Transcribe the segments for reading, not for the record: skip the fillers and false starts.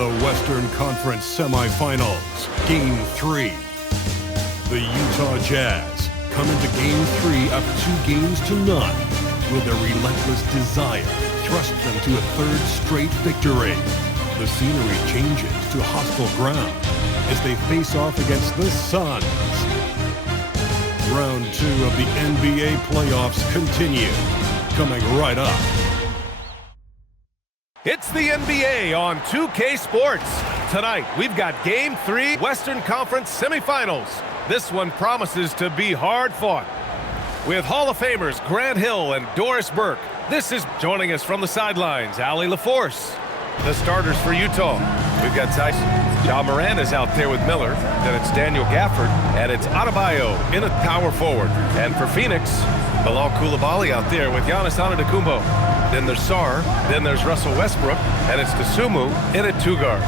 the Western Conference Semifinals, Game 3. The Utah Jazz come into Game 3 up 2-0. Will their relentless desire thrust them to a third straight victory? The scenery changes to hostile ground as they face off against the Suns. Round 2 of the NBA playoffs continue, coming right up. It's the NBA on 2K Sports. Tonight, we've got Game 3 Western Conference Semifinals. This one promises to be hard fought. With Hall of Famers Grant Hill and Doris Burke, this is joining us from the sidelines, Allie LaForce. The starters for Utah, we've got Tyson. Ja Morant is out there with Miller. Then it's Daniel Gafford, and it's Adebayo in at power forward. And for Phoenix, Bilal Coulibaly out there with Giannis Antetokounmpo. Then there's Sarr, then there's Russell Westbrook, and it's Dosunmu in at two guard.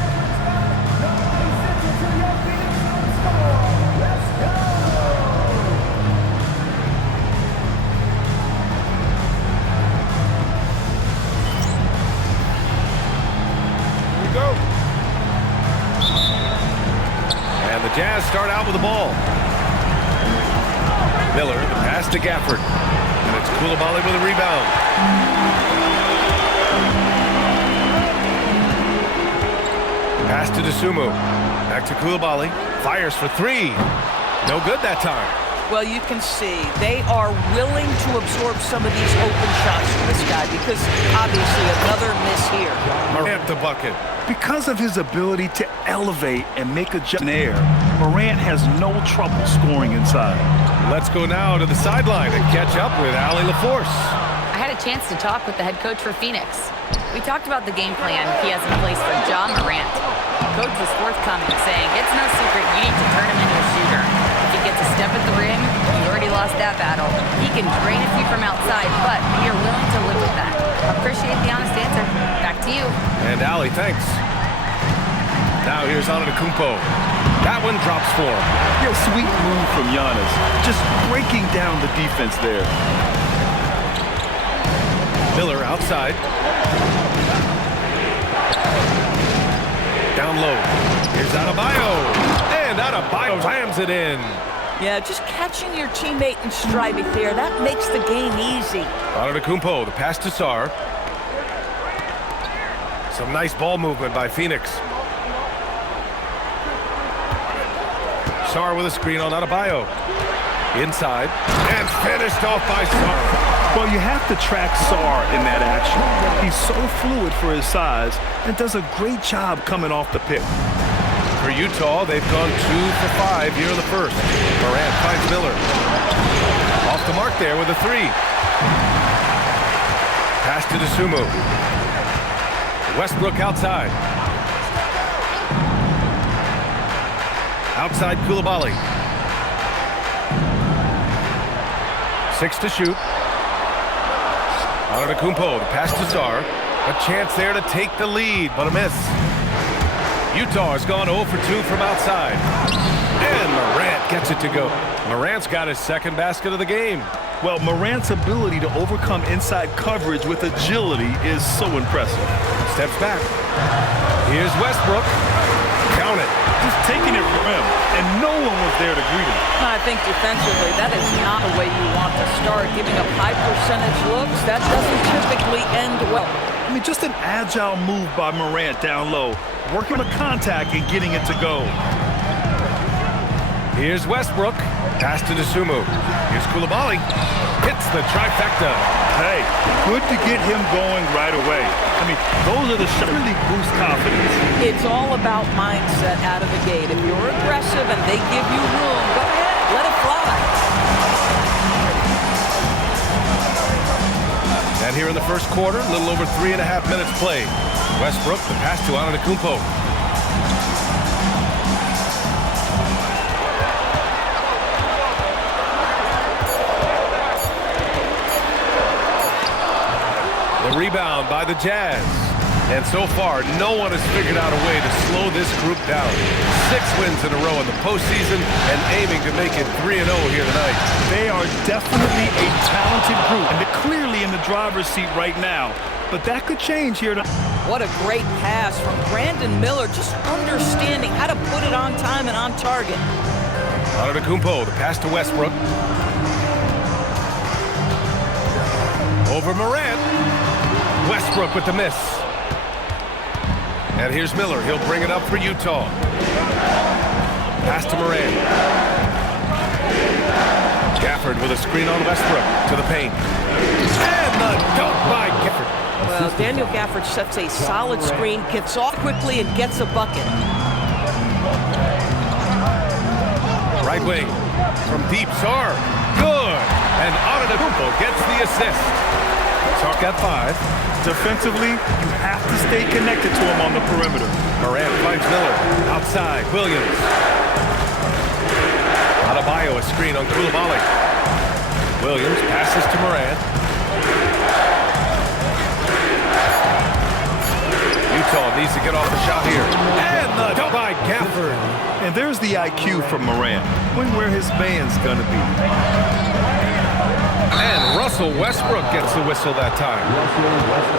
Here we go. And the Jazz start out with the ball. Miller, the pass to Gafford. And it's Coulibaly with a rebound. Pass to Dosunmu. Back to Coulibaly. Fires for three. No good that time. Well, you can see they are willing to absorb some of these open shots from this guy because obviously another miss here. Morant the bucket. Because of his ability to elevate and make a jump in the air, Morant has no trouble scoring inside. Let's go now to the sideline and catch up with Allie LaForce. I had a chance to talk with the head coach for Phoenix. We talked about the game plan he has in place for Ja Morant. The coach was forthcoming, saying it's no secret you need to turn him into a shooter. If he gets a step at the rim, you already lost that battle. He can drain a few from outside, but we are willing to live with that. Appreciate the honest answer. Back to you. And Allie, thanks. Now here's Antetokounmpo. That one drops for him. Yeah, sweet move from Giannis. Just breaking down the defense there. Miller outside. Down low. Here's Adebayo. And Adebayo slams it in. Yeah, just catching your teammate in stride there, that makes the game easy. Antetokounmpo, the pass to Sarr. Some nice ball movement by Phoenix. Sarr with a screen on Adebayo. Inside. And finished off by Sarr. Well, you have to track Sarr in that action. He's so fluid for his size and does a great job coming off the pick. For Utah, they've gone 2 for 5 here in the first. Morant finds Miller. Off the mark there with a three. Pass to Dosunmu. Westbrook outside. Outside Coulibaly. 6 to shoot. Antetokounmpo, the pass to Sarr. A chance there to take the lead, but a miss. Utah has gone 0 for 2 from outside. And Morant gets it to go. Morant's got his second basket of the game. Well, Morant's ability to overcome inside coverage with agility is so impressive. Steps back. Here's Westbrook. Count it. Just taking it from him, and no one was there to greet him. I think defensively, that is not the way you want to start. Giving up high percentage looks, that doesn't typically end well. I mean, just an agile move by Morant down low, working the contact and getting it to go. Here's Westbrook. Pass to Dosunmu. Here's Coulibaly. Hits the trifecta. Hey, good to get him going right away. I mean, those are the shots that really boost confidence. It's all about mindset out of the gate. If you're aggressive and they give you room, go ahead, let it fly. And here in the first quarter, a little over 3.5 minutes played. Westbrook, the pass to Antetokounmpo. The rebound by the Jazz. And so far, no one has figured out a way to slow this group down. 6 wins in a row in the postseason and aiming to make it 3-0 here tonight. They are definitely a talented group, and they're clearly in the driver's seat right now. but that could change here. What a great pass from Brandon Miller, just understanding how to put it on time and on target. Antetokounmpo, the pass to Westbrook. Over Morant. Westbrook with the miss. And here's Miller. He'll bring it up for Utah. Pass to Morant. Gafford with a screen on Westbrook to the paint. And the dunk by Gafford. Well, Daniel Gafford sets a solid screen, gets off quickly, and gets a bucket. Right wing from deep. Sarr. Good. And Antetokounmpo gets the assist. Sarr got 5. Defensively, you have to stay connected to him on the perimeter. Morant finds Miller. Outside. Williams. Adebayo, a screen on Coulibaly. Williams passes to Morant. Utah needs to get off the shot here. And the dunk by Gafford. And there's the IQ from Morant, knowing where his man's going to be. And Russell Westbrook gets the whistle that time.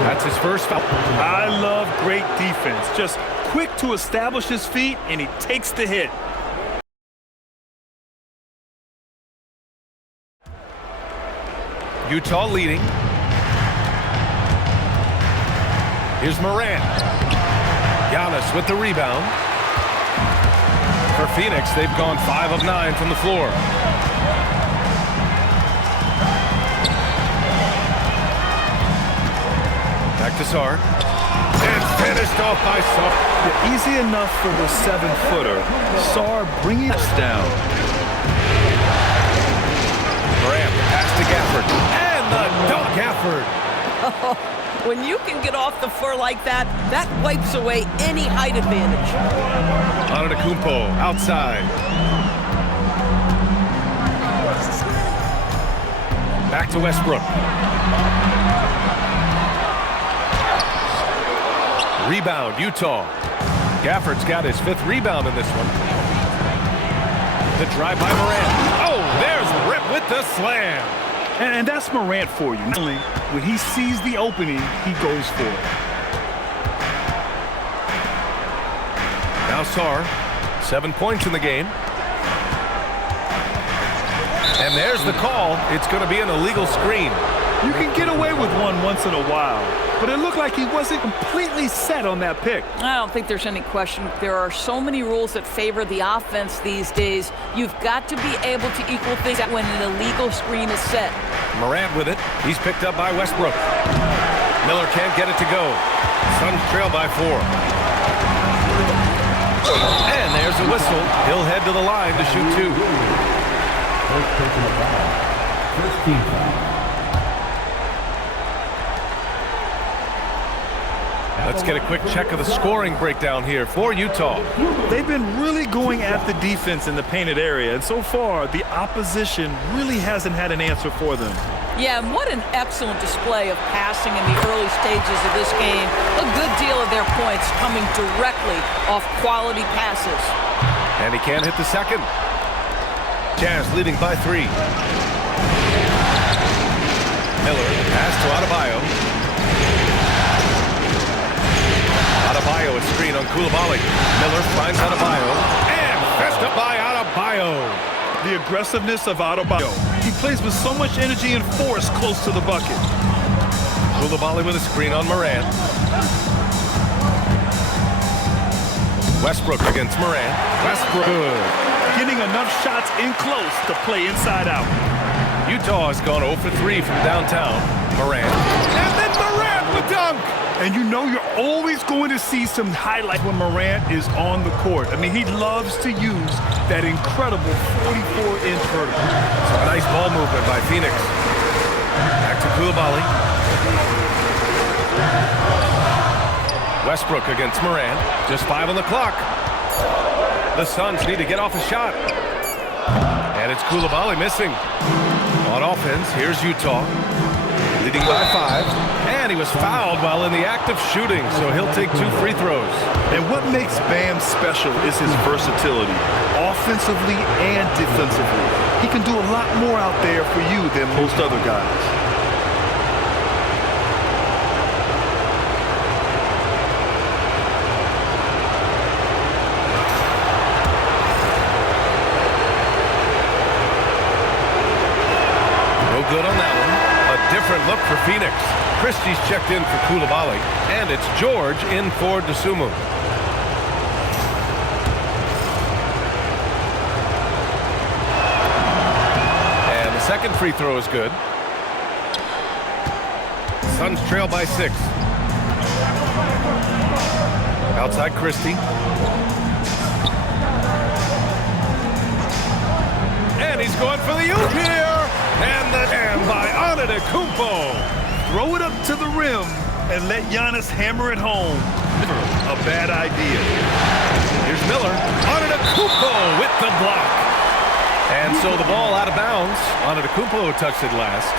That's his first foul. I love great defense. Just quick to establish his feet, and he takes the hit. Utah leading. Here's Morant. Giannis with the rebound. For Phoenix, they've gone 5 of 9 from the floor. Back to Sarr. And finished off by Sarr. Yeah, easy enough for the 7-footer. Sarr bringing us down. Morant, pass to Gafford. And the dunk, Gafford. When you can get off the floor like that, that wipes away any height advantage. Antetokounmpo outside. Back to Westbrook. Rebound, Utah. Gafford's got his 5th rebound in this one. The drive by Morant. Oh, there's Rip with the slam. And that's Morant for you. When he sees the opening, he goes for it. Now Sarr, 7 points in the game. And there's the call. It's going to be an illegal screen. You can get away with one once in a while, but it looked like he wasn't completely set on that pick. I don't think there's any question. There are so many rules that favor the offense these days. You've got to be able to equal things out when an illegal screen is set. Morant with it. He's picked up by Westbrook. Miller can't get it to go. Suns trail by 4. And there's a whistle. He'll head to the line to shoot 2. First team foul. Let's get a quick check of the scoring breakdown here for Utah. They've been really going at the defense in the painted area, and so far, the opposition really hasn't had an answer for them. Yeah, and what an excellent display of passing in the early stages of this game. A good deal of their points coming directly off quality passes. And he can't hit the second. Jazz leading by 3. Miller, pass to Adebayo. Adebayo, a screen on Coulibaly. Miller finds Adebayo. And fisted by Adebayo. The aggressiveness of Adebayo. He plays with so much energy and force close to the bucket. Coulibaly with a screen on Morant. Westbrook against Morant. Westbrook. Good. Getting enough shots in close to play inside out. Utah has gone 0 for 3 from downtown. Morant. And then Morant with dunk. And you know you're always going to see some highlight when Morant is on the court. I mean, he loves to use that incredible 44-inch vertical. So a nice ball movement by Phoenix. Back to Coulibaly. Westbrook against Morant. Just 5 on the clock. The Suns need to get off a shot. And it's Coulibaly missing. On offense, here's Utah. Leading by 5. And he was fouled while in the act of shooting, so he'll take 2 free throws. And what makes Bam special is his versatility, offensively and defensively. He can do a lot more out there for you than most other guys. good on that one. A different look for Phoenix. Christie's checked in for Koulibaly, and it's George in for Dosunmu. And the second free throw is good. Suns trail by 6. Outside Christie. And he's going for the oop here. And the jam by Antetokounmpo. Throw it up to the rim and let Giannis hammer it home. A bad idea. Here's Miller. Antetokounmpo with the block. And so the ball out of bounds. Antetokounmpo touched it last.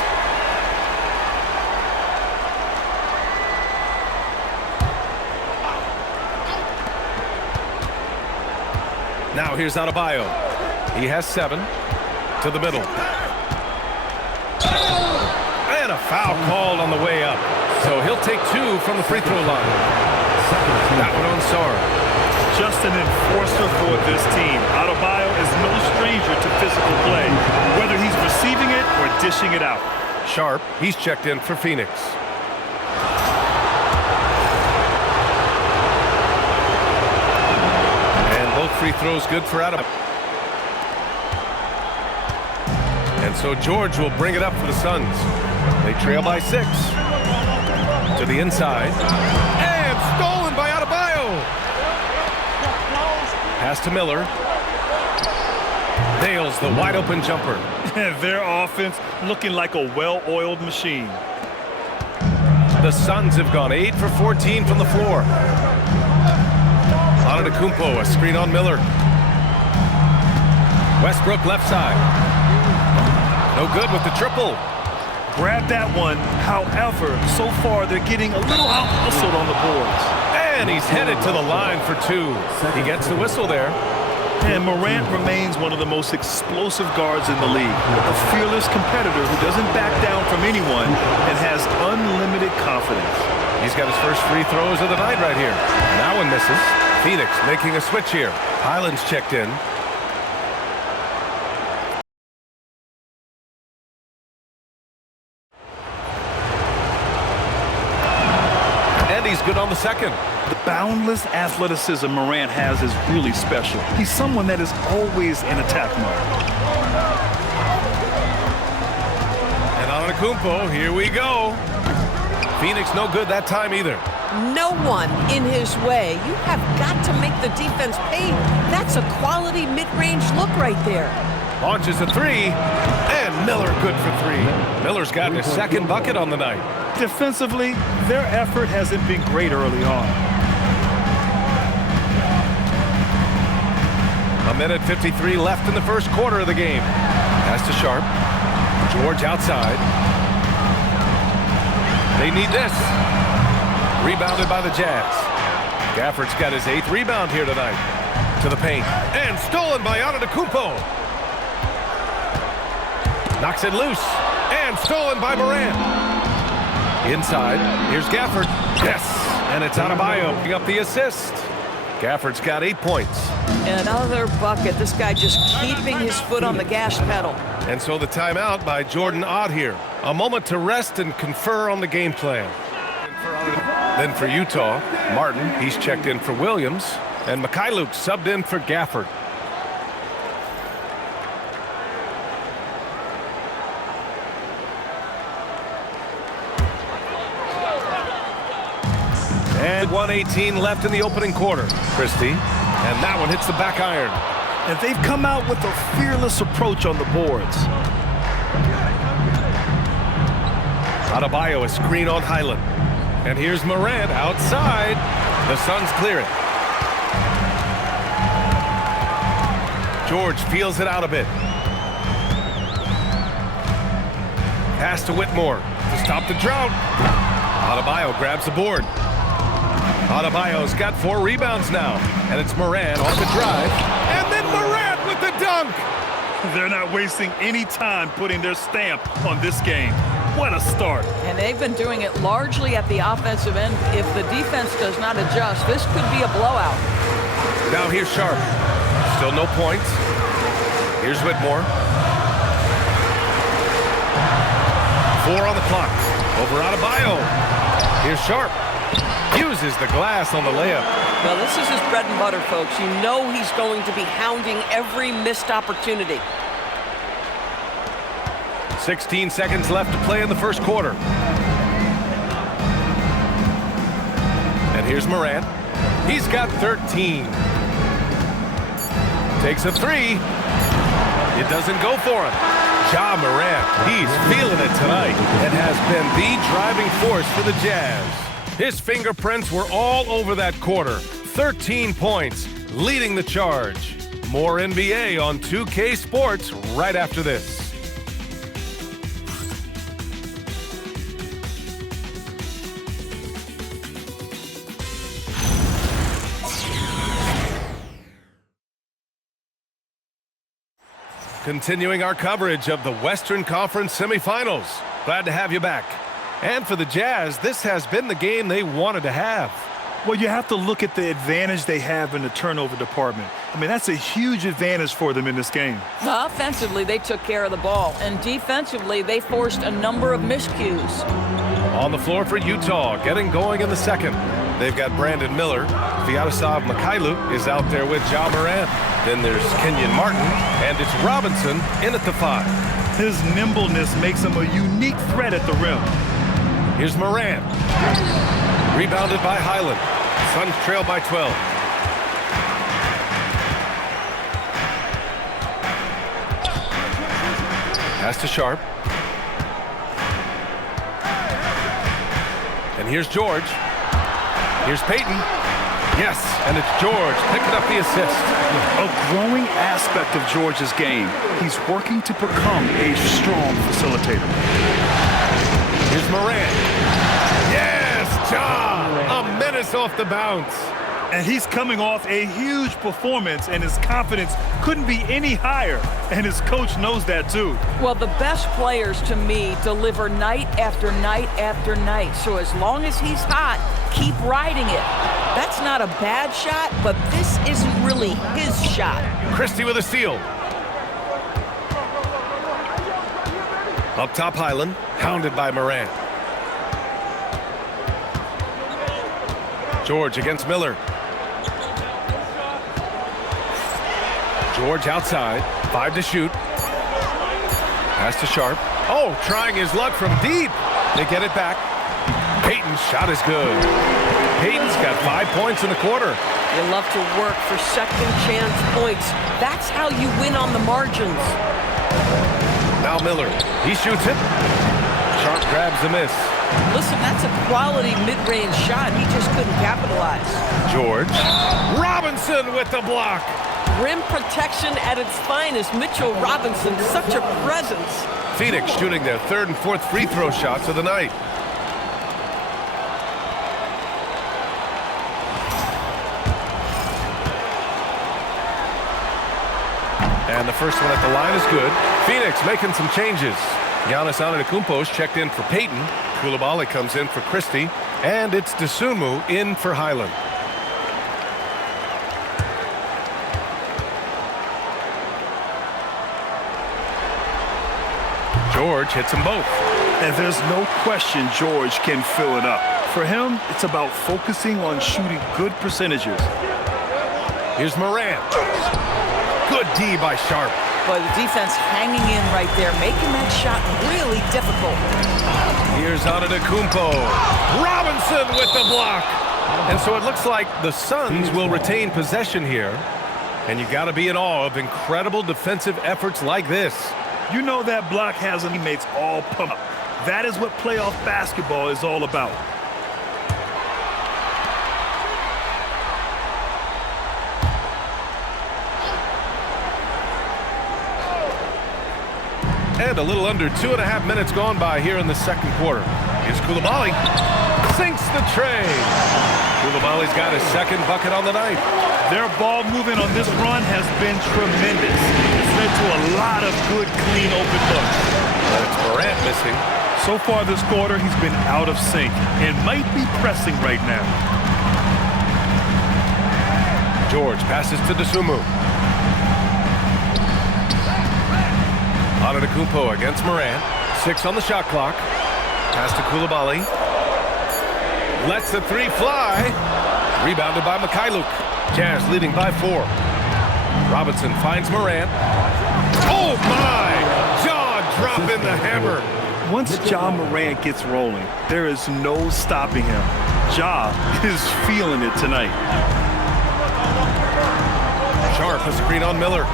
Now here's Adebayo. He has 7 to the middle. And a foul called on the way up. So he'll take 2 from the free throw line. That one on Sarr. Just an enforcer for this team. Adebayo is no stranger to physical play, whether he's receiving it or dishing it out. Sharp, he's checked in for Phoenix. Free throws good for Adebayo. And so George will bring it up for the Suns. They trail by 6. To the inside. And stolen by Adebayo. Pass to Miller. Nails the wide open jumper. Their offense looking like a well-oiled machine. The Suns have gone 8 for 14 from the floor. Antetokounmpo, a screen on Miller. Westbrook left side. No good with the triple. Grab that one. However, so far they're getting a little out-hustled on the boards. And he's headed to the line for 2. He gets the whistle there. And Morant remains one of the most explosive guards in the league. A fearless competitor who doesn't back down from anyone and has unlimited confidence. He's got his first free throws of the night right here. Now one misses. Phoenix making a switch here. Highland's checked in. And he's good on the second. The boundless athleticism Morant has is really special. He's someone that is always in attack mode. And Antetokounmpo, here we go. Phoenix no good that time either. No one in his way. You have got to make the defense pay. That's a quality mid-range look right there. Launches a 3, and Miller good for 3. Miller's gotten his second bucket on the night. Defensively, their effort hasn't been great early on. A minute 53 left in the first quarter of the game. Pass to Sharp. George outside. They need this. Rebounded by the Jazz. Gafford's got his 8th rebound here tonight. To the paint. And stolen by Antetokounmpo. Knocks it loose. And stolen by Morant. Inside. Here's Gafford. Yes. And it's Adebayo picking up the assist. Gafford's got 8 points. Another bucket. This guy just keeping his foot on the gas pedal. And so the timeout by Jordan Ott here. A moment to rest and confer on the game plan. Then for Utah, Martin, he's checked in for Williams. And Mikhailuk subbed in for Gafford. And 1:18 left in the opening quarter. Christie, and that one hits the back iron. And they've come out with a fearless approach on the boards. Adebayo, a screen on Highland. And here's Morant outside. The Suns clear it. George feels it out a bit. Pass to Whitmore to stop the drought. Adebayo grabs the board. Adebayo's got 4 rebounds now. And it's Morant on the drive. And then Morant with the dunk. They're not wasting any time putting their stamp on this game. What a start. And they've been doing it largely at the offensive end. If the defense does not adjust, this could be a blowout. Now here's Sharp. Still no points. Here's Whitmore. clock. Over Adebayo. Here's Sharp. Uses the glass on the layup. Well, this is his bread and butter, folks. You know he's going to be hounding every missed opportunity. 16 seconds left to play in the first quarter. And here's Morant. He's got 13. Takes a three. It doesn't go for him. Ja Morant, he's feeling it tonight and has been the driving force for the Jazz. His fingerprints were all over that quarter. 13 points, leading the charge. More NBA on 2K Sports right after this. Continuing our coverage of the Western Conference Semifinals. Glad to have you back. And for the Jazz, this has been the game they wanted to have. Well, you have to look at the advantage they have in the turnover department. I mean, that's a huge advantage for them in this game. Offensively, they took care of the ball. And defensively, they forced a number of miscues. On the floor for Utah, getting going in the second. They've got Brandon Miller. Vyacheslav Mikhailuk is out there with Ja Morant. Then there's Kenyon Martin, and it's Robinson in at the 5. His nimbleness makes him a unique threat at the rim. Here's Morant. Rebounded by Highland. Suns trail by 12. Pass to Sharp. And here's George. Here's Payton. Yes, and it's George picking up the assist. A growing aspect of George's game. He's working to become a strong facilitator. Here's Morant. Yes, Ja! A menace off the bounce. And he's coming off a huge performance, and his confidence couldn't be any higher. And his coach knows that, too. Well, the best players, to me, deliver night after night after night. So as long as he's hot, keep riding it. That's not a bad shot, but this isn't really his shot. Christie with a steal. Up top, Highland, hounded by Morant. George against Miller. George outside, 5 to shoot. Pass to Sharp. Oh, trying his luck from deep. They get it back. Payton's shot is good. Payton's got 5 points in the quarter. You love to work for second chance points. That's how you win on the margins. Now Miller, he shoots it. Sharp grabs the miss. Listen, that's a quality mid-range shot. He just couldn't capitalize. George. Robinson with the block. Rim protection at its finest. Mitchell Robinson, such a presence. Phoenix shooting their 3rd and 4th free throw shots of the night. And the first one at the line is good. Phoenix making some changes. Giannis Antetokounmpo's checked in for Payton. Coulibaly comes in for Christie. And it's Dosunmu in for Highland. George hits them both. And there's no question George can fill it up. For him, it's about focusing on shooting good percentages. Here's Morant. Good D by Sharp. But the defense hanging in right there, making that shot really difficult. Here's Antetokounmpo. Robinson with the block. And so it looks like the Suns will retain possession here. And you got to be in awe of incredible defensive efforts like this. You know that block has teammates all pumped up. That is what playoff basketball is all about. And a little under 2.5 minutes gone by here in the second quarter. Here's Coulibaly. Sinks the tray. Coulibaly's got his 2nd bucket on the night. Their ball movement on this run has been tremendous. It's led to a lot of good, clean, open looks. But it's Morant missing. So far this quarter, he's been out of sync and might be pressing right now. George passes to Dosunmu. Antetokounmpo against Morant. 6 on the shot clock. Pass to Coulibaly. Lets the three fly. Rebounded by Mikhailuk. Jazz leading by 4. Robinson finds Morant. Oh my! Jaw dropping the hammer. Once Ja Morant gets rolling, there is no stopping him. Ja is feeling it tonight. Sharp a screen on Miller.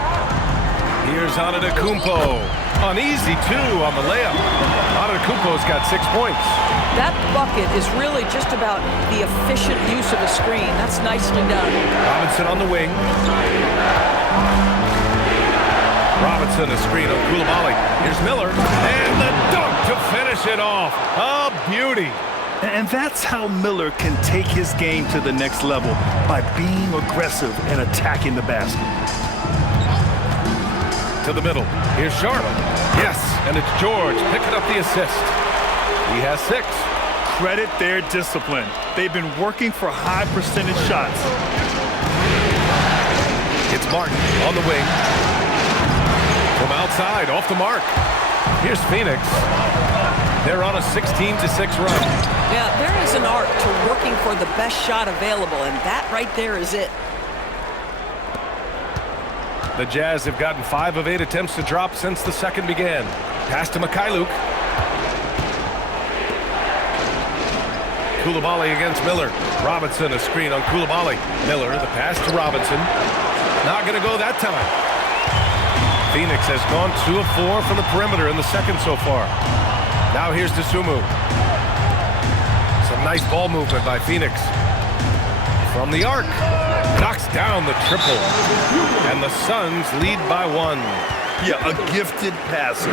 Here's Antetokounmpo. An easy 2 on the layup. Antetokounmpo's got 6 points. That bucket is really just about the efficient use of the screen. That's nicely done. Robinson on the wing. Robinson a screen on Coulibaly. Here's Miller. And the dunk to finish it off. A beauty. And that's how Miller can take his game to the next level, by being aggressive and attacking the basket. To the middle. Here's Sharp. Yes, and it's George picking up the assist. He has 6. Credit their discipline. They've been working for high percentage shots. It's Martin on the wing. From outside, off the mark. Here's Phoenix. They're on a 16-6 run. Yeah, there is an art to working for the best shot available, and that right there is it. The Jazz have gotten 5 of 8 attempts to drop since the second began. Pass to Mikhailuk. Coulibaly against Miller. Robinson a screen on Coulibaly. Miller, the pass to Robinson. Not going to go that time. Phoenix has gone 2 of 4 from the perimeter in the second so far. Now here's Dosunmu. Some nice ball movement by Phoenix. From the arc. Knocks down the triple. And the Suns lead by 1. Yeah, a gifted passer.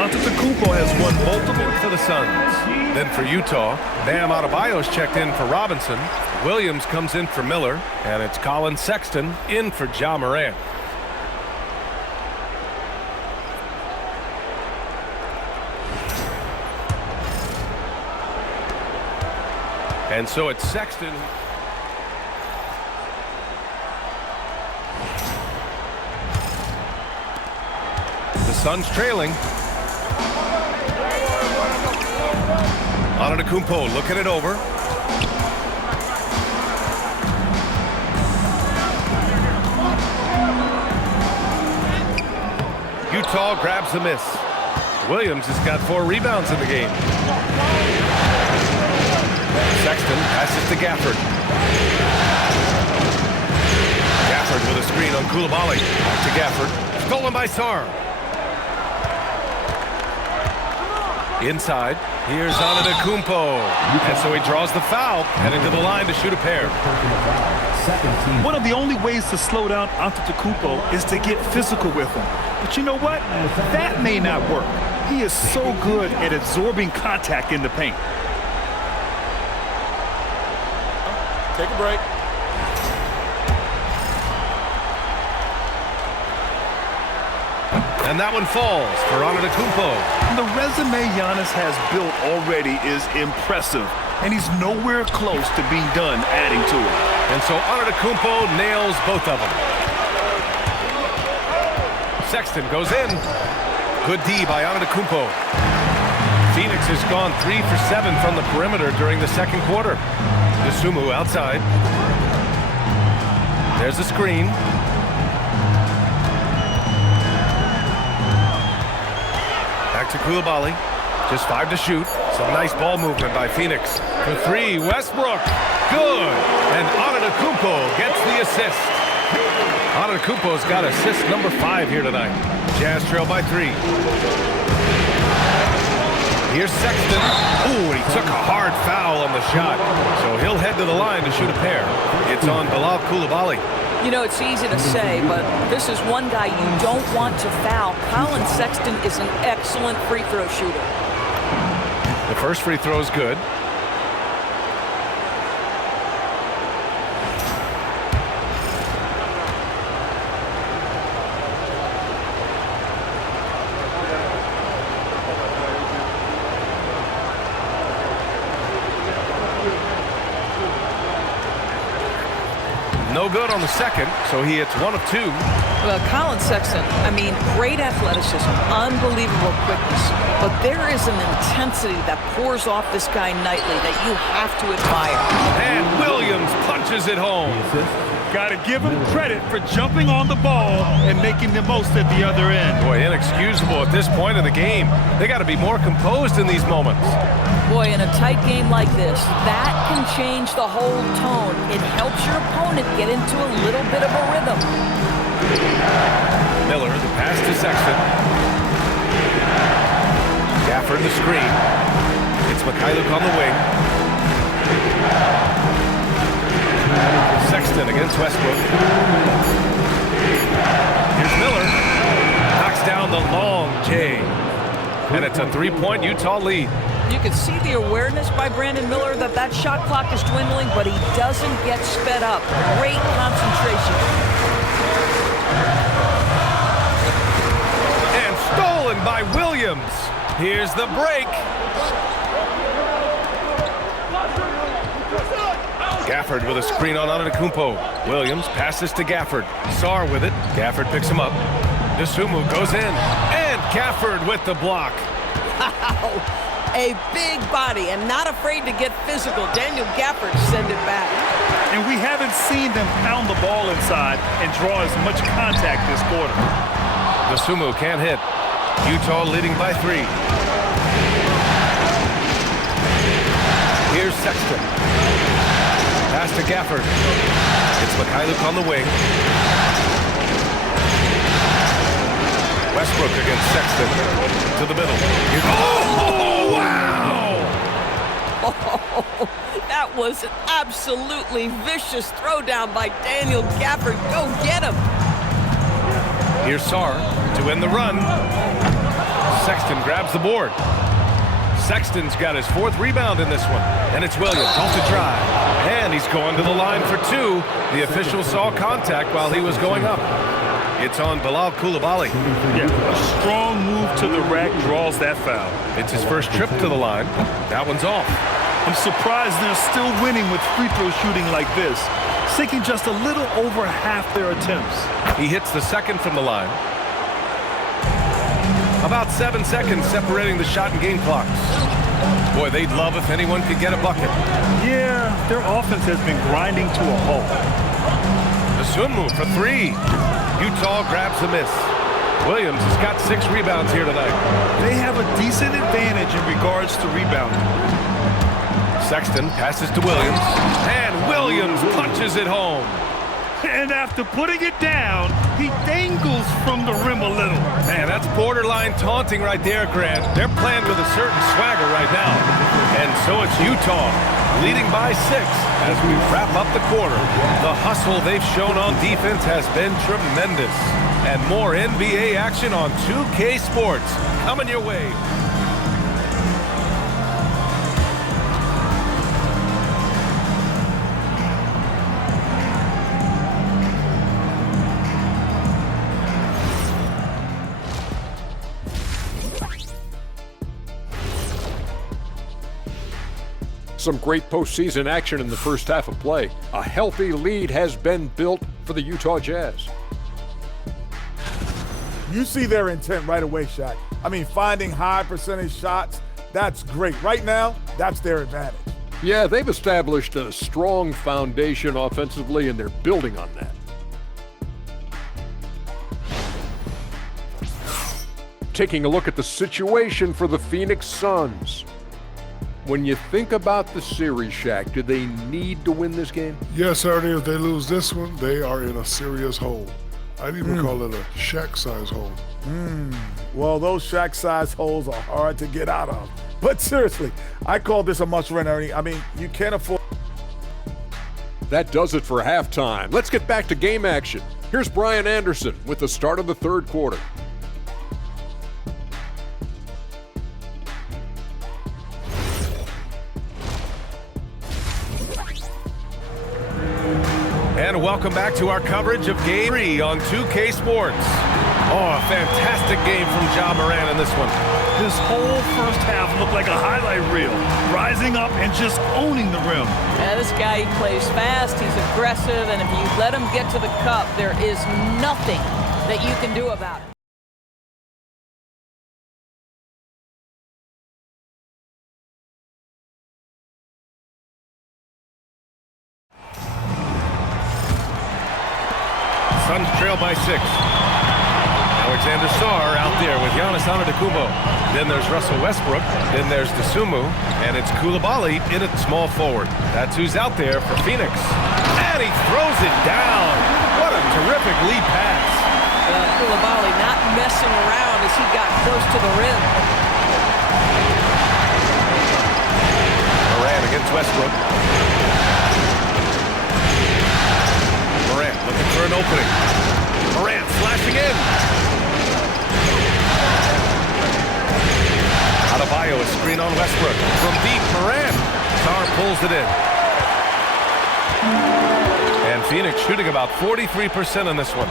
Antetokounmpo has won multiple for the Suns. Then for Utah, Bam Adebayo's checked in for Robinson. Williams comes in for Miller. And it's Colin Sexton in for Ja Morant. And so it's Sexton. The Suns trailing. Antetokounmpo looking it over. Utah grabs the miss. Williams has got 4 rebounds in the game. Sexton passes to Gafford. Gafford with a screen on Coulibaly. Back to Gafford. Stolen by Sarr. Inside. Here's Antetokounmpo. And so he draws the foul. Heading to the line to shoot a pair. One of the only ways to slow down Antetokounmpo is to get physical with him. But you know what? That may not work. He is so good at absorbing contact in the paint. Take a break. And that one falls for Antetokounmpo. The resume Giannis has built already is impressive, and he's nowhere close to being done adding to it. And so Antetokounmpo nails both of them. Sexton goes in. Good D by Antetokounmpo. Phoenix has gone 3 for 7 from the perimeter during the second quarter. Dosunmu outside. There's the screen. Back to Coulibaly. Just 5 to shoot. Some nice ball movement by Phoenix. For 3, Westbrook. Good. And Antetokounmpo gets the assist. Antetokounmpo's got assist number 5 here tonight. Jazz trail by 3. Here's Sexton. Ooh, and he took a hard foul on the shot. So he'll head to the line to shoot a pair. It's on Bilal Coulibaly. You know, it's easy to say, but this is one guy you don't want to foul. Colin Sexton is an excellent free throw shooter. The first free throw is good. No good on the second, so he hits 1 of 2. Well, Colin Sexton, I mean, great athleticism, unbelievable quickness, but there is an intensity that pours off this guy nightly that you have to admire. And Williams punches it home. Got to give him credit for jumping on the ball and making the most at the other end. Boy, inexcusable at this point of the game. They got to be more composed in these moments. Boy, in a tight game like this, that can change the whole tone. It helps your opponent get into a little bit of a rhythm. Miller, the pass to Sexton. Gafford, the screen. It's Mikhailuk on the wing. Sexton against Westbrook. Here's Miller. Knocks down the long J. And it's a three-point Utah lead. You can see the awareness by Brandon Miller that that shot clock is dwindling, but he doesn't get sped up. Great concentration. And stolen by Williams. Here's the break. Gafford with a screen on Antetokounmpo. Williams passes to Gafford. Sarr with it. Gafford picks him up. Dosunmu goes in. And Gafford with the block. Wow. A big body and not afraid to get physical. Daniel Gafford send it back. And we haven't seen them pound the ball inside and draw as much contact this quarter. Dosunmu can't hit. Utah leading by 3. Here's Sexton. Pass to Gafford. It's Mikhailuk on the wing. Westbrook against Sexton. To the middle. Oh, wow! Oh, that was an absolutely vicious throwdown by Daniel Gafford. Go get him. Here's Sarr to end the run. Sexton grabs the board. Sexton's got his 4th rebound in this one. And it's Williams off the drive. And he's going to the line for 2. The official saw contact while he was going up. It's on Bilal Coulibaly. Yeah, a strong move to the rack draws that foul. It's his first trip to the line. That one's off. I'm surprised they're still winning with free throw shooting like this, sinking just a little over half their attempts. He hits the second from the line. About 7 seconds separating the shot and game clocks. Boy, they'd love if anyone could get a bucket. Yeah, their offense has been grinding to a halt. Dosunmu for 3. Utah grabs the miss. Williams has got 6 rebounds here tonight. They have a decent advantage in regards to rebounding. Sexton passes to Williams. And Williams punches it home. And after putting it down, he dangles from the rim a little. Man, that's borderline taunting right there, Grant. They're playing with a certain swagger right now. And so it's Utah leading by 6 as we wrap up the quarter. The hustle they've shown on defense has been tremendous. And more NBA action on 2K Sports coming your way. Some great postseason action in the first half of play. A healthy lead has been built for the Utah Jazz. You see their intent right away, Shaq. I mean, finding high percentage shots, that's great. Right now, that's their advantage. Yeah, they've established a strong foundation offensively, and they're building on that. Taking a look at the situation for the Phoenix Suns. When you think about the series, Shaq, do they need to win this game? Yes, Ernie, if they lose this one, they are in a serious hole. I'd even call it a Shaq-size hole. Well, those Shaq-size holes are hard to get out of. But seriously, I call this a must-win, Ernie. I mean, you can't afford... That does it for halftime. Let's get back to game action. Here's Brian Anderson with the start of the third quarter. And welcome back to our coverage of Game 3 on 2K Sports. Oh, a fantastic game from Ja Morant in this one. This whole first half looked like a highlight reel, rising up and just owning the rim. Yeah, this guy, he plays fast, he's aggressive, and if you let him get to the cup, there is nothing that you can do about it. Suns trail by 6. Alexander Sarr out there with Giannis Antetokounmpo. Then there's Russell Westbrook. Then there's Dosunmu. And it's Coulibaly in at small forward. That's who's out there for Phoenix. And he throws it down. What a terrific lead pass. Coulibaly not messing around as he got close to the rim. Morant against Westbrook. Morant looking for an opening. Morant flashing in. Adebayo, a screen on Westbrook. From deep, Morant. Sarr pulls it in. And Phoenix shooting about 43% on this one.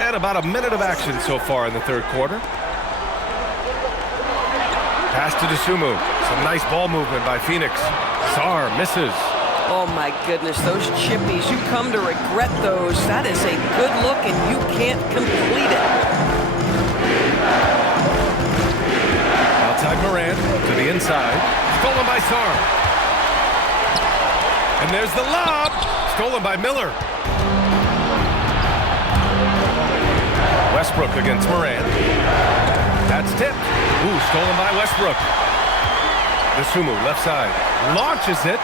And about a minute of action so far in the third quarter. Pass to Dosunmu. Some nice ball movement by Phoenix. Sarr misses. Oh my goodness, those chippies, you come to regret those. That is a good look and you can't complete it. Outside Morant to the inside. Stolen by Sarr. And there's the lob. Stolen by Miller. Westbrook against Morant. That's tipped. Ooh, stolen by Westbrook. Dosunmu left side. Launches it.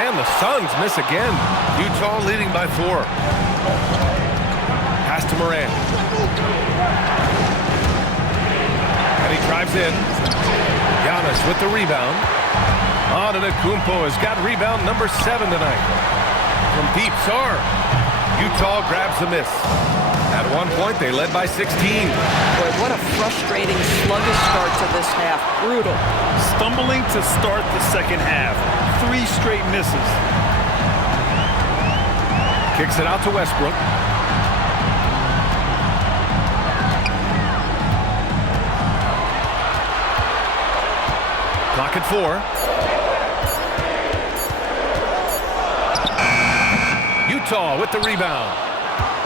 And the Suns miss again. Utah leading by 4. Pass to Morant. And he drives in. Giannis with the rebound. Antetokounmpo has got rebound number 7 tonight. From deep, Sarr. Utah grabs the miss. At one point, they led by 16. Boy, what a frustrating, sluggish start to this half. Brutal. Stumbling to start the second half. 3 straight misses. Kicks it out to Westbrook. Clock at 4. Utah with the rebound.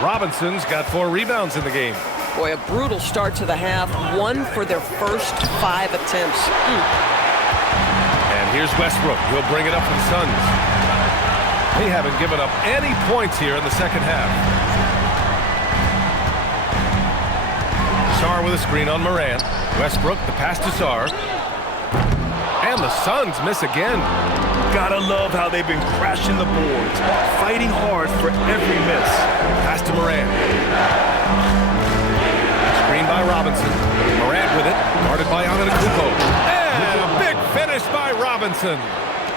Robinson's got 4 rebounds in the game. Boy, a brutal start to the half. 1 for their first 5 attempts. And here's Westbrook. He'll bring it up for the Suns. They haven't given up any points here in the second half. Sarr with a screen on Morant. Westbrook, the pass to Sarr. And the Suns miss again. Gotta love how they've been crashing the boards, fighting hard for every miss. Pass to Morant. Screen by Robinson. Morant with it. Guarded by Antetokounmpo. And a big finish by Robinson.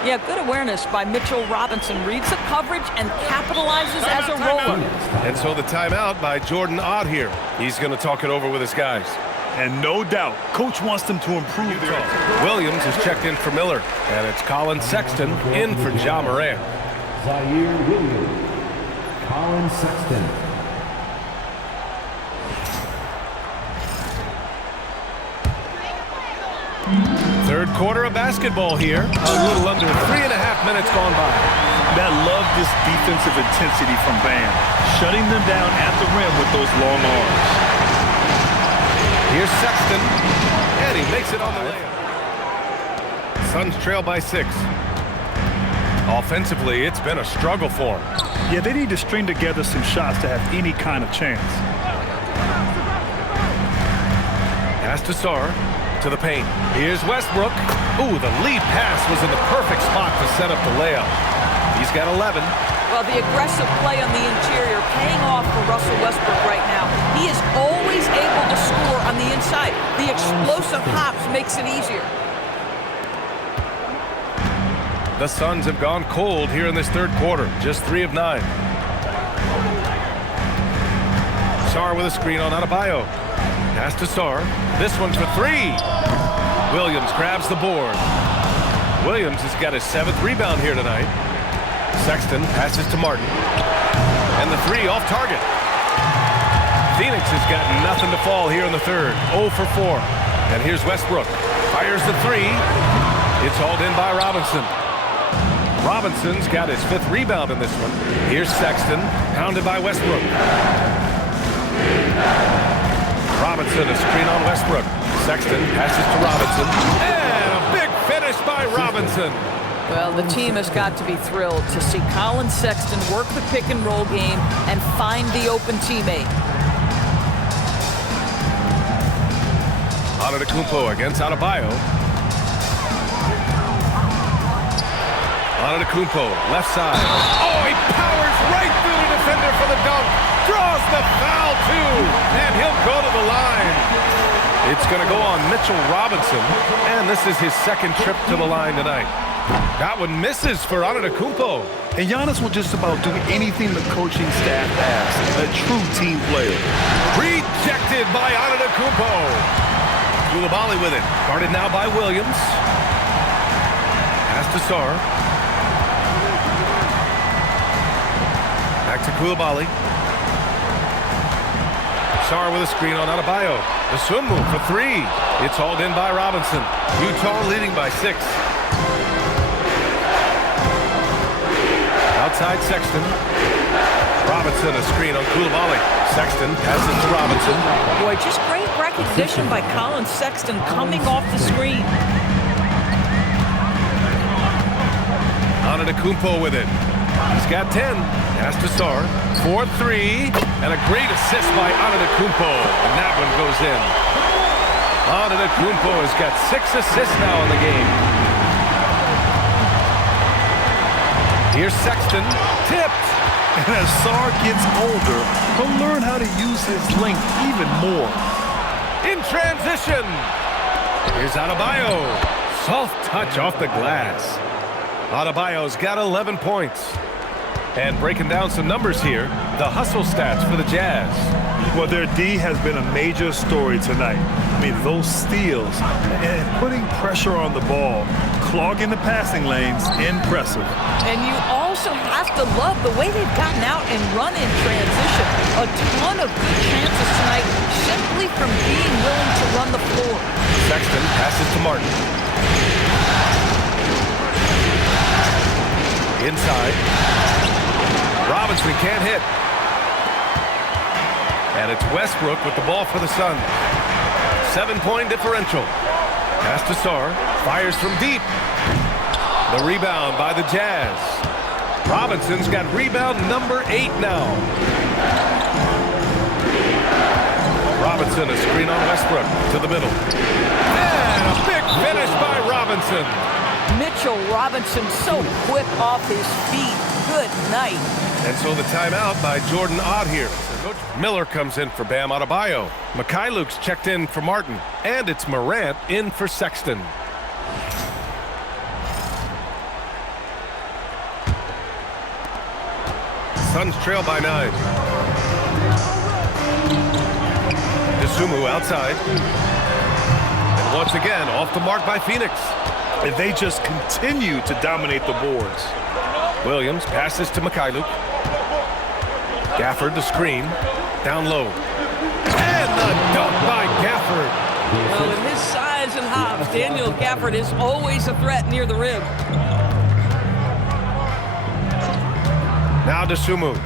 Yeah, good awareness by Mitchell Robinson. Reads the coverage and capitalizes as a roller. And so the timeout by Jordan Ott here. He's going to talk it over with his guys. And no doubt, coach wants them to improve their... Williams has checked in for Miller. And it's Colin Sexton in for Ja Morant. Zaire Williams. Colin Sexton. Third quarter of basketball here. A little under 3.5 minutes gone by. I love this defensive intensity from Bam. Shutting them down at the rim with those long arms. Here's Sexton, and he makes it on the layup. Suns trail by 6. Offensively, it's been a struggle for them. Yeah, they need to string together some shots to have any kind of chance. Pass to Sarr, to the paint. Here's Westbrook. Ooh, the lead pass was in the perfect spot to set up the layup. He's got 11. Well, the aggressive play on the interior paying off for Russell Westbrook right now. He is always able to score on the inside. The explosive hops makes it easier. The Suns have gone cold here in this third quarter. Just 3 of 9. Sarr with a screen on Adebayo. Pass to Sarr. This one for 3. Williams grabs the board. Williams has got his 7th rebound here tonight. Sexton passes to Martin. And the 3 off target. Phoenix has got nothing to fall here in the third. 0 for 4. And here's Westbrook. Fires the 3. It's hauled in by Robinson. Robinson's got his 5th rebound in this one. Here's Sexton, pounded by Westbrook. Robinson, a screen on Westbrook. Sexton passes to Robinson. And a big finish by Robinson. Well, the team has got to be thrilled to see Colin Sexton work the pick-and-roll game and find the open teammate. Antetokounmpo against Adebayo. Antetokounmpo, left side. Oh, he powers right through the defender for the dunk. Draws the foul, too. And he'll go to the line. It's going to go on Mitchell Robinson. And this is his 2nd trip to the line tonight. That one misses for Antetokounmpo. And Giannis will just about do anything the coaching staff asks. A true team player. Rejected by Antetokounmpo. Coulibaly with it. Guarded now by Williams. Pass to Sarr. Back to Coulibaly. Sarr with a screen on Adebayo. The swim move for 3. It's hauled in by Robinson. Utah leading by 6. Outside Sexton. Robinson, a screen on Coulibaly. Sexton passes to Robinson. Boy, just great recognition by Colin Sexton coming off the screen. Antetokounmpo with it. He's got 10. Pass to Sarr. 4-3. And a great assist by Antetokounmpo. And that one goes in. Antetokounmpo has got 6 assists now in the game. Here's Sexton. Tipped. And as Sarr gets older, he'll learn how to use his length even more. In transition. Here's Adebayo. Soft touch off the glass. Adebayo's got 11 points. And breaking down some numbers here, the hustle stats for the Jazz. Well, their D has been a major story tonight. I mean, those steals and putting pressure on the ball, clogging the passing lanes, impressive. And you also have to love the way they've gotten out and run in transition. A ton of good chances tonight simply from being willing to run the floor. Sexton passes to Martin. Inside. Robinson can't hit. And it's Westbrook with the ball for the Suns. 7-point differential. Pass to Sarr. Fires from deep. The rebound by the Jazz. Robinson's got rebound number 8 now. Robinson, a screen on Westbrook to the middle. And a big finish by Robinson. Mitchell Robinson so quick off his feet. Good night. And so the timeout by Jordan Ott here. Miller comes in for Bam Adebayo. Mikhailuk's checked in for Martin. And it's Morant in for Sexton. Suns trail by 9. Dosunmu outside. And once again, off the mark by Phoenix. And they just continue to dominate the boards. Williams passes to Mikhailuk. Gafford the screen. Down low. And the dunk by Gafford. Well, with his size and hops, Daniel Gafford is always a threat near the rim. Now Dosunmu.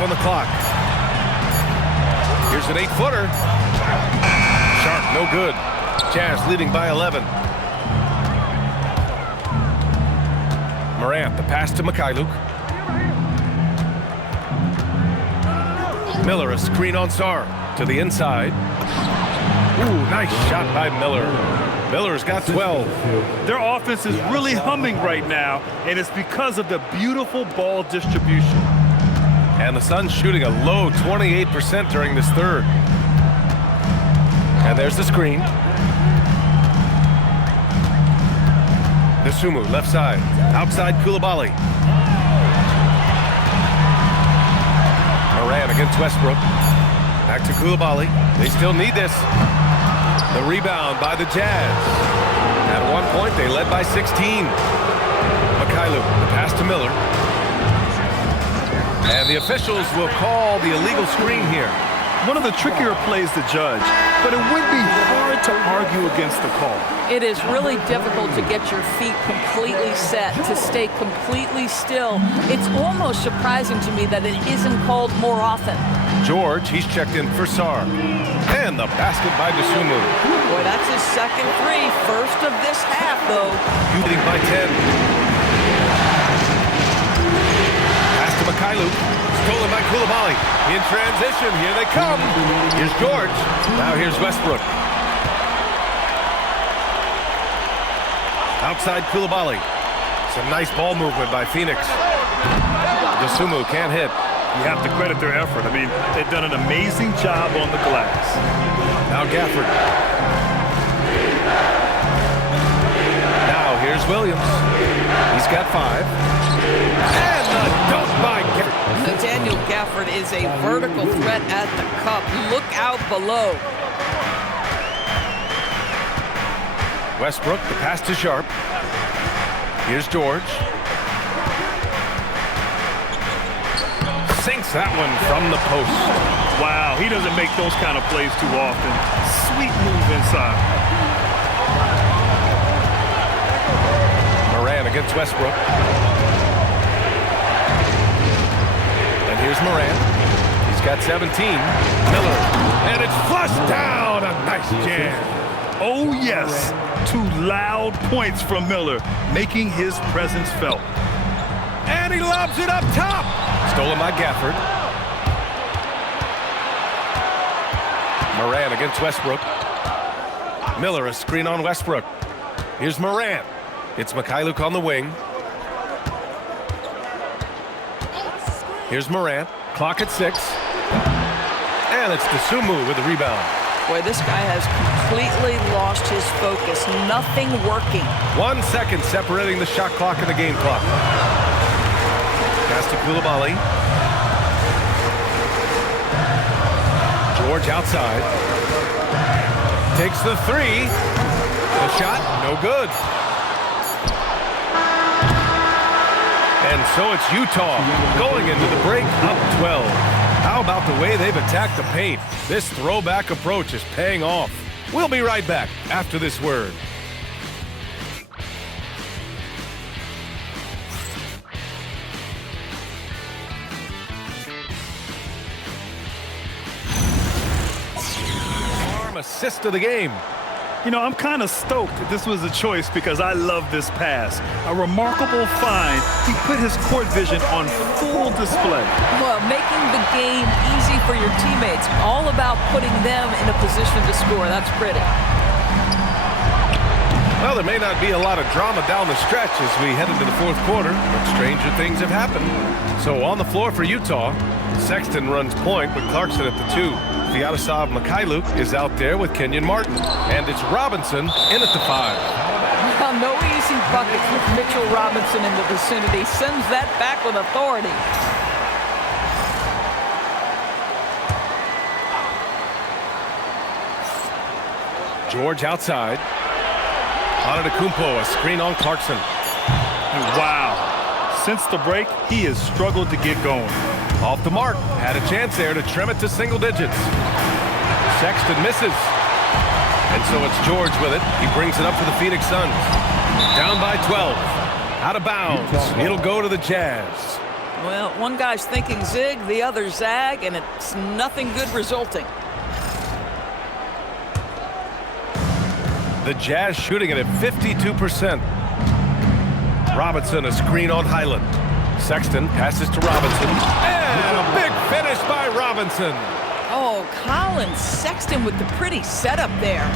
On the clock. Here's an 8-footer. Sharp, no good. Jazz leading by 11. Morant, the pass to Mikhailuk. Miller, a screen on Sarr to the inside. Ooh, nice shot by Miller. Miller's got 12. Their offense is really humming right now, and it's because of the beautiful ball distribution. And the Suns shooting a low 28% during this third. And there's the screen. Dosunmu, left side. Outside Coulibaly. Morant against Westbrook. Back to Coulibaly. They still need this. The rebound by the Jazz. At one point, they led by 16. Mikhailuk, the pass to Miller. And the officials will call the illegal screen here. one of the trickier plays to judge, but it would be hard to argue against the call. It is really difficult to get your feet completely set, to stay completely still. It's almost surprising to me that it isn't called more often. George, he's checked in for Sar. And the basket by Dosunmu. Boy, that's his second three. First of this half, though. Leading by 10. Pass to Mikhailuk. Stolen by Coulibaly. In transition, here they come. Here's George. Now here's Westbrook. Outside Coulibaly. Some nice ball movement by Phoenix. Dosunmu can't hit. You have to credit their effort. I mean, they've done an amazing job on the glass. Now Gafford. Now here's Williams. He's got 5. And the dunk by Gafford. Nathaniel Gafford is a vertical threat at the cup. Look out below. Westbrook, the pass to Sharp. Here's George. Sinks that one from the post. Wow, he doesn't make those kind of plays too often. Sweet move inside. Moran against Westbrook. And here's Moran. He's got 17. Miller. And it's flushed down. A nice jam. Oh, yes. 2 loud points from Miller, making his presence felt. And he lobs it up top. Stolen by Gafford. Moran against Westbrook. Miller, a screen on Westbrook. Here's Moran. It's Mikhailuk on the wing. Here's Moran. Clock at 6. And it's Dosunmu with the rebound. Boy, this guy has completely lost his focus. Nothing working. 1 second separating the shot clock and the game clock. Pass to Coulibaly. George outside. Takes the 3. The shot, no good. And so it's Utah going into the break up 12. How about the way they've attacked the paint? This throwback approach is paying off. We'll be right back after this word. Assist of the game. You know, I'm kind of stoked that this was a choice because I love this pass. A remarkable find. He put his court vision on full display. Well, making the game easy for your teammates. All about putting them in a position to score. That's pretty. Well, there may not be a lot of drama down the stretch as we head into the 4th quarter, but stranger things have happened. So on the floor for Utah, Sexton runs point with Clarkson at the 2. Vyacheslav Mikhailuk is out there with Kenyon Martin. And it's Robinson in at the 5. Well, no easy buckets with Mitchell Robinson in the vicinity. Sends that back with authority. George outside. Antetokounmpo, a screen on Clarkson. Wow. Since the break, he has struggled to get going. Off the mark. Had a chance there to trim it to single digits. Sexton misses. And so it's George with it. He brings it up for the Phoenix Suns. Down by 12. Out of bounds. It'll go to the Jazz. Well, one guy's thinking zig, the other zag, and it's nothing good resulting. The Jazz shooting it at 52%. Robinson, a screen on Highland. Sexton passes to Robinson. And a big finish by Robinson. Oh, Colin Sexton with the pretty setup there.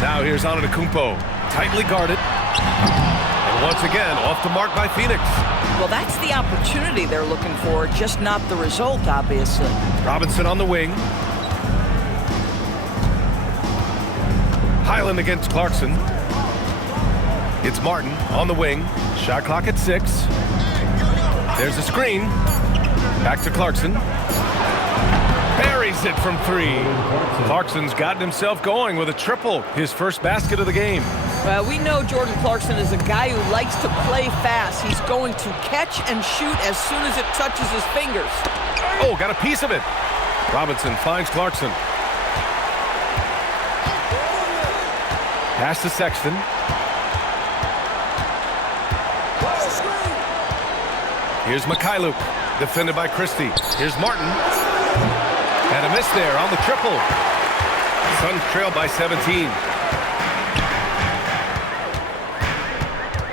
Now here's Antetokounmpo. Tightly guarded. And once again, off the mark by Phoenix. Well, that's the opportunity they're looking for, just not the result, obviously. Robinson on the wing. Highland against Clarkson. It's Martin on the wing. Shot clock at 6. There's a screen. Back to Clarkson. Barry lays it from 3. Clarkson's gotten himself going with a triple, his first basket of the game. Well, we know Jordan Clarkson is a guy who likes to play fast. He's going to catch and shoot as soon as it touches his fingers. Oh, got a piece of it. Robinson finds Clarkson. Pass to Sexton. Here's Mikhailuk, defended by Christie. Here's Martin. And a miss there on the triple. Suns trail by 17.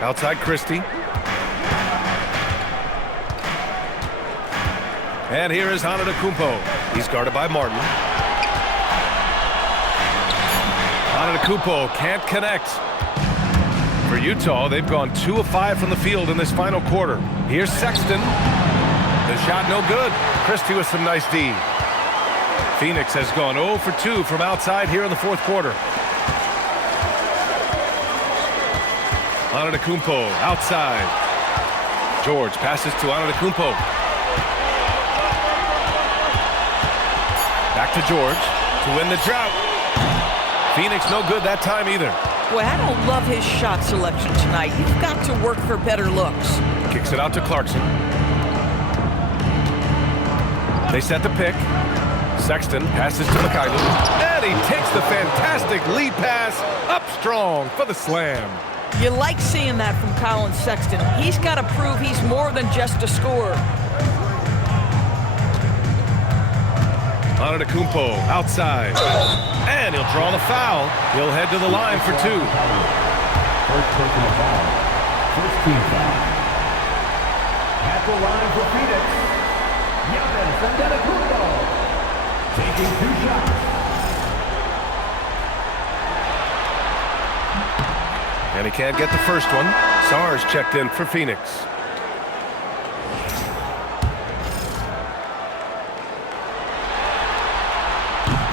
Outside Christie. And here is Antetokounmpo. He's guarded by Martin. Antetokounmpo can't connect. For Utah, they've gone 2 of 5 from the field in this final quarter. Here's Sexton. The shot no good. Christie with some nice D. Phoenix has gone 0 for 2 from outside here in the fourth quarter. Antetokounmpo outside. George passes to Antetokounmpo. Back to George to win the drought. Phoenix no good that time either. Boy, I don't love his shot selection tonight. You've got to work for better looks. Kicks it out to Clarkson. They set the pick. Sexton passes to Mikhailuk. And he takes the fantastic lead pass up strong for the slam. You like seeing that from Colin Sexton. He's got to prove he's more than just a scorer. Antetokounmpo outside. And he'll draw the foul. He'll head to the line for 2. First personal foul. First team foul. At the line for Phoenix, Giannis Antetokounmpo taking 2 shots. And he can't get the first one. Sars checked in for Phoenix.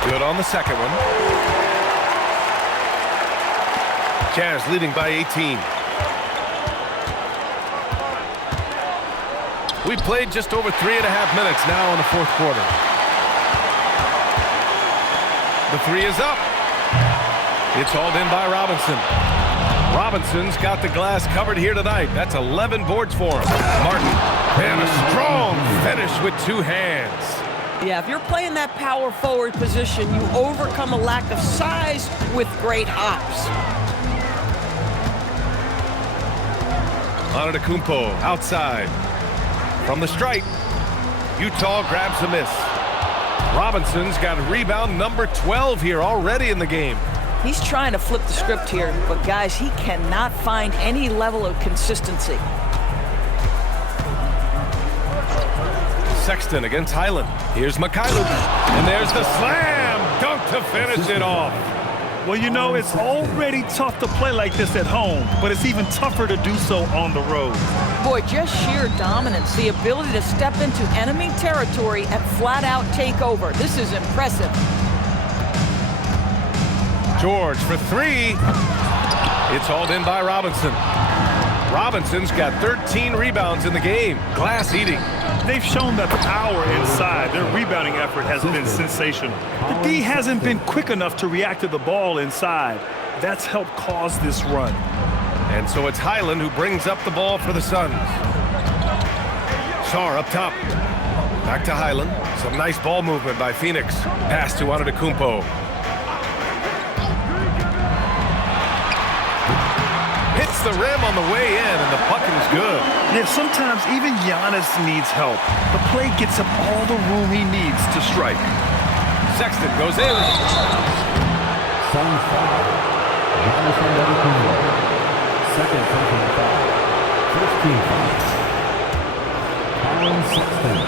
Good on the second one. Jazz leading by 18. We played just over 3.5 minutes now in the fourth quarter. The 3 is up. It's hauled in by Robinson. Robinson's got the glass covered here tonight. That's 11 boards for him. Martin, and a strong finish with 2 hands. Yeah, if you're playing that power forward position, you overcome a lack of size with great hops. Antetokounmpo outside. From the stripe, Utah grabs a miss. Robinson's got rebound number 12 here already in the game. He's trying to flip the script here, but guys, he cannot find any level of consistency. Sexton against Highland. Here's Mikhailuk. And there's the slam dunk to finish it off. Well, you know, it's already tough to play like this at home, but it's even tougher to do so on the road. Boy, just sheer dominance, the ability to step into enemy territory and flat out take over. This is impressive. George for 3. It's hauled in by Robinson. Robinson's got 13 rebounds in the game. Glass eating. They've shown that power inside. Their rebounding effort has been sensational. The D hasn't been quick enough to react to the ball inside. That's helped cause this run. And so it's Highland who brings up the ball for the Suns. Sar up top. Back to Highland. Some nice ball movement by Phoenix. Pass to Antetokounmpo. Hits the rim on the way in, and the bucket is good. Yeah, sometimes even Giannis needs help. The play gets him all the room he needs to strike. Sexton goes in. Suns foul. Giannis Antetokounmpo. Second personal foul. First team foul. Colin Sexton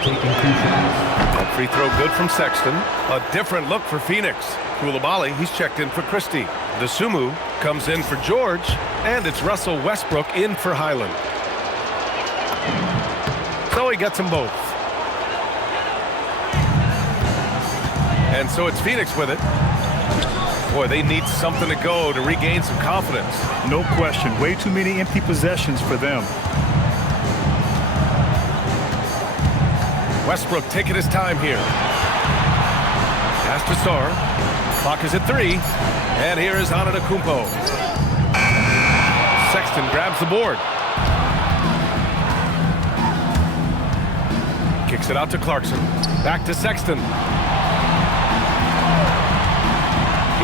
taking 2 shots. That free throw good from Sexton. A different look for Phoenix. Koulibaly, he's checked in for Christie. Dosunmu comes in for George, and it's Russell Westbrook in for Highland. So he gets them both. And so it's Phoenix with it. Boy, they need something to go to regain some confidence. No question. Way too many empty possessions for them. Westbrook taking his time here. Pass to Sar. Clock is at 3. And here is Antetokounmpo. Sexton grabs the board. Kicks it out to Clarkson. Back to Sexton.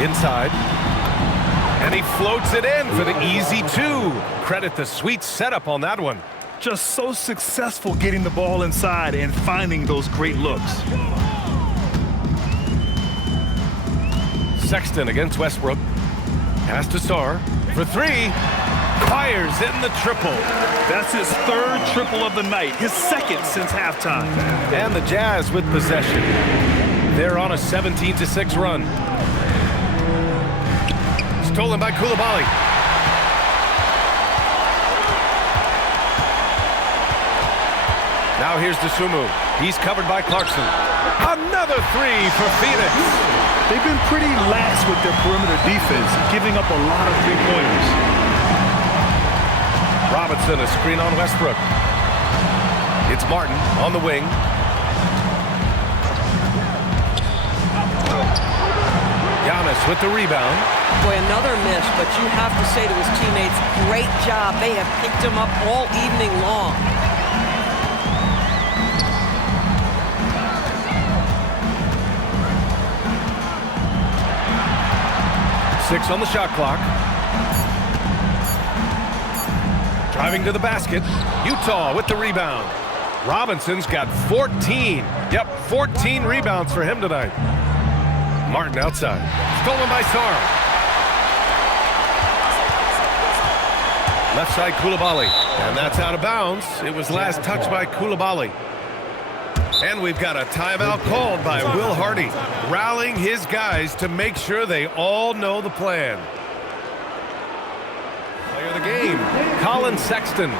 Inside. And he floats it in for the easy 2. Credit the sweet setup on that one. Just so successful getting the ball inside and finding those great looks. Sexton against Westbrook. Pass to Sar for 3. Fires in the triple. That's his 3rd triple of the night, his 2nd since halftime. And the Jazz with possession. They're on a 17-6 run. Stolen by Coulibaly. Now here's Dosunmu. He's covered by Clarkson. Another 3 for Phoenix. They've been pretty lax with their perimeter defense, giving up a lot of three-pointers. Robinson, a screen on Westbrook. It's Martin on the wing. Giannis with the rebound. Boy, another miss, but you have to say to his teammates, great job. They have picked him up all evening long. Six on the shot clock. Driving to the basket. Utah with the rebound. Robinson's got 14. Yep, 14 rebounds for him tonight. Martin outside. Stolen by Sar. Left side Coulibaly. And that's out of bounds. It was last touched by Coulibaly. And we've got a timeout called by Will Hardy, rallying his guys to make sure they all know the plan. Player of the game, Colin Sexton.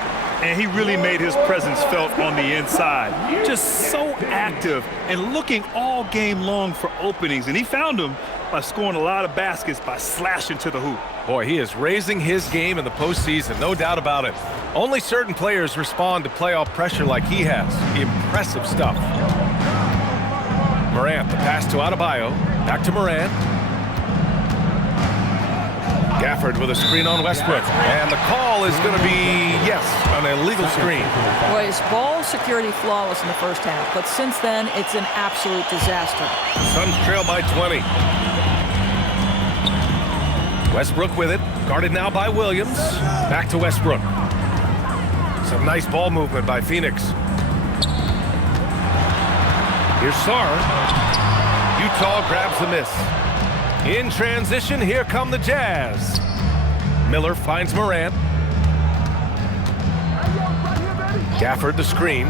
And he really made his presence felt on the inside. Just so active and looking all game long for openings. And he found them by scoring a lot of baskets by slashing to the hoop. Boy, he is raising his game in the postseason, no doubt about it. Only certain players respond to playoff pressure like he has. Impressive stuff. Morant, the pass to Adebayo. Back to Morant. Gafford with a screen on Westbrook. And the call is going to be, yes, an illegal screen. Boy, his ball security flawless in the first half, but since then, it's an absolute disaster. Suns trail by 20. Westbrook with it, guarded now by Williams. Back to Westbrook. Some nice ball movement by Phoenix. Here's Sar. Utah grabs the miss. In transition, here come the Jazz. Miller finds Morant. Gafford the screen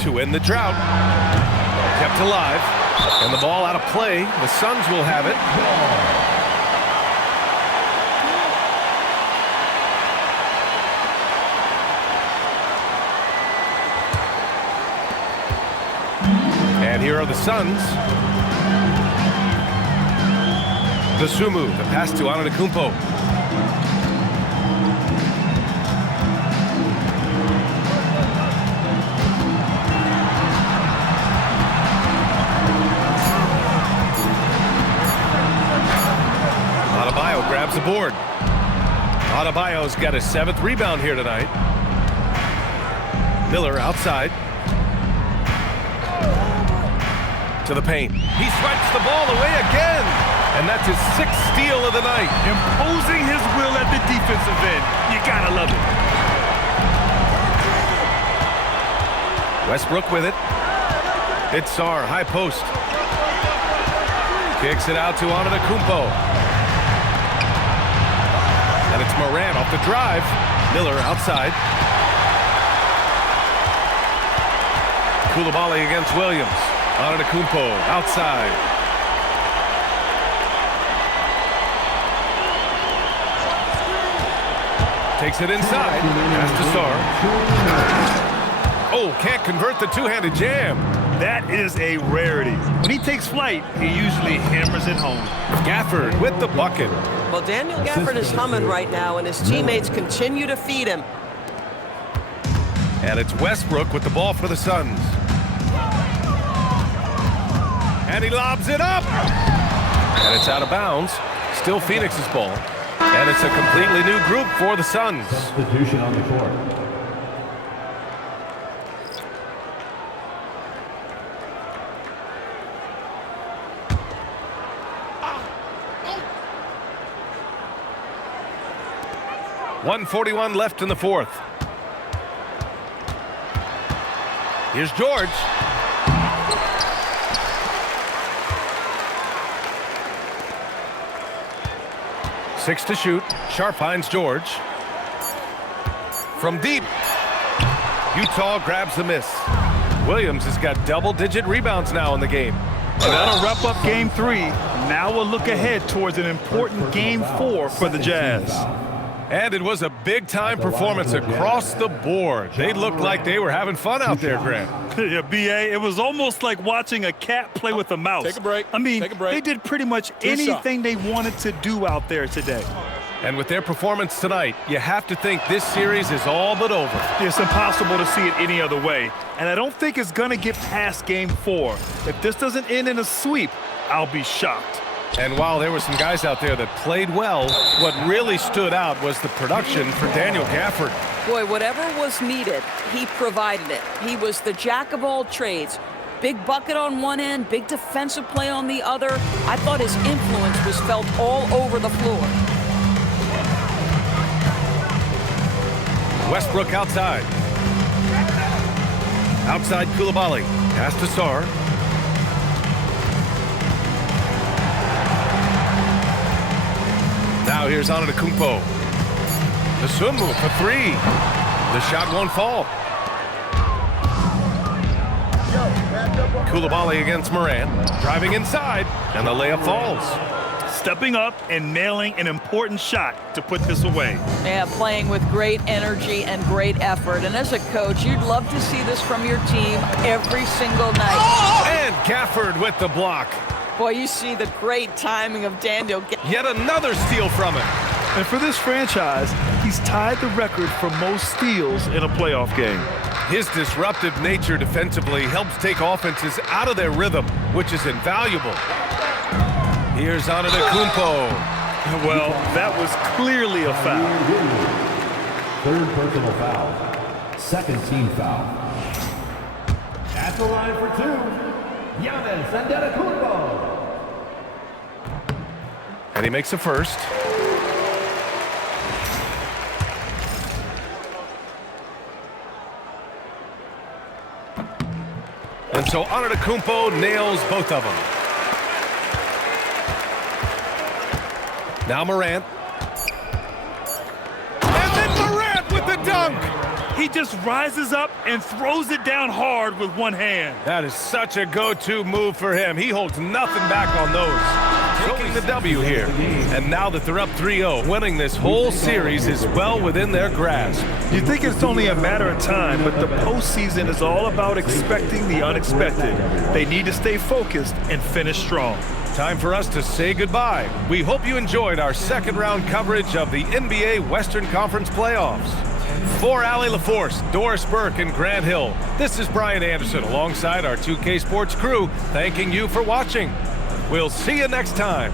to end the drought. Kept alive. And the ball out of play. The Suns will have it. And here are the Suns. Dosunmu, the pass to Antetokounmpo. Adebayo grabs the board. Adebayo's got his 7th rebound here tonight. Miller outside. To the paint. He swipes the ball away again. And that's his 6th steal of the night. Imposing his will at the defensive end. You gotta love it. Westbrook with it. It's Sar, high post. Kicks it out to Antetokounmpo. And it's Morant off the drive. Miller outside. Coulibaly against Williams. Antetokounmpo outside. Takes it inside. Pass to Sar. Oh, can't convert the two-handed jam. That is a rarity. When he takes flight, he usually hammers it home. Gafford with the bucket. Well, Daniel Gafford is humming right now, and his teammates continue to feed him. And it's Westbrook with the ball for the Suns. And he lobs it up. And it's out of bounds. Still Phoenix's ball. And it's a completely new group for the Suns. Substitution on the court. .141 left in the fourth. Here's George. Six to shoot. Sharp finds George. From deep. Utah grabs the miss. Williams has got double-digit rebounds now in the game. And that'll wrap up game 3. Now we'll look ahead towards an important game 4 for the Jazz. And it was a big-time performance across the board. They looked like they were having fun out there, Grant. Yeah, B.A., it was almost like watching a cat play with a mouse. Take a break. I mean, Take a break. they did pretty much anything they wanted to do out there today. And with their performance tonight, you have to think this series is all but over. It's impossible to see it any other way. And I don't think it's going to get past game 4. If this doesn't end in a sweep, I'll be shocked. And while there were some guys out there that played well, what really stood out was the production for Daniel Gafford. Boy, whatever was needed, he provided it. He was the jack of all trades. Big bucket on one end, big defensive play on the other. I thought his influence was felt all over the floor. Westbrook outside. Outside Koulibaly. Pass to Sarr. Now here's Antetokounmpo. Nasumu for 3. The shot won't fall. Koulibaly against Morant. Driving inside, and the layup falls. Stepping up and nailing an important shot to put this away. Yeah, playing with great energy and great effort. And as a coach, you'd love to see this from your team every single night. And Gafford with the block. Boy, you see the great timing of Daniel. Yet another steal from him. And for this franchise, he's tied the record for most steals in a playoff game. His disruptive nature defensively helps take offenses out of their rhythm, which is invaluable. Here's Antetokounmpo. Well, that was clearly a foul. Third personal foul. Second team foul. At the line for 2, Giannis Antetokounmpo. And he makes the first. And so Antetokounmpo nails both of them. Now Morant. And then Morant with the dunk. He just rises up and throws it down hard with one hand. That is such a go-to move for him. He holds nothing back on those. Taking the W here. And now that they're up 3-0, winning this whole series is well within their grasp. You think it's only a matter of time, but the postseason is all about expecting the unexpected. They need to stay focused and finish strong. Time for us to say goodbye. We hope you enjoyed our second round coverage of the NBA Western Conference playoffs. For Allie LaForce, Doris Burke, and Grant Hill, this is Brian Anderson alongside our 2K Sports crew, thanking you for watching. We'll see you next time.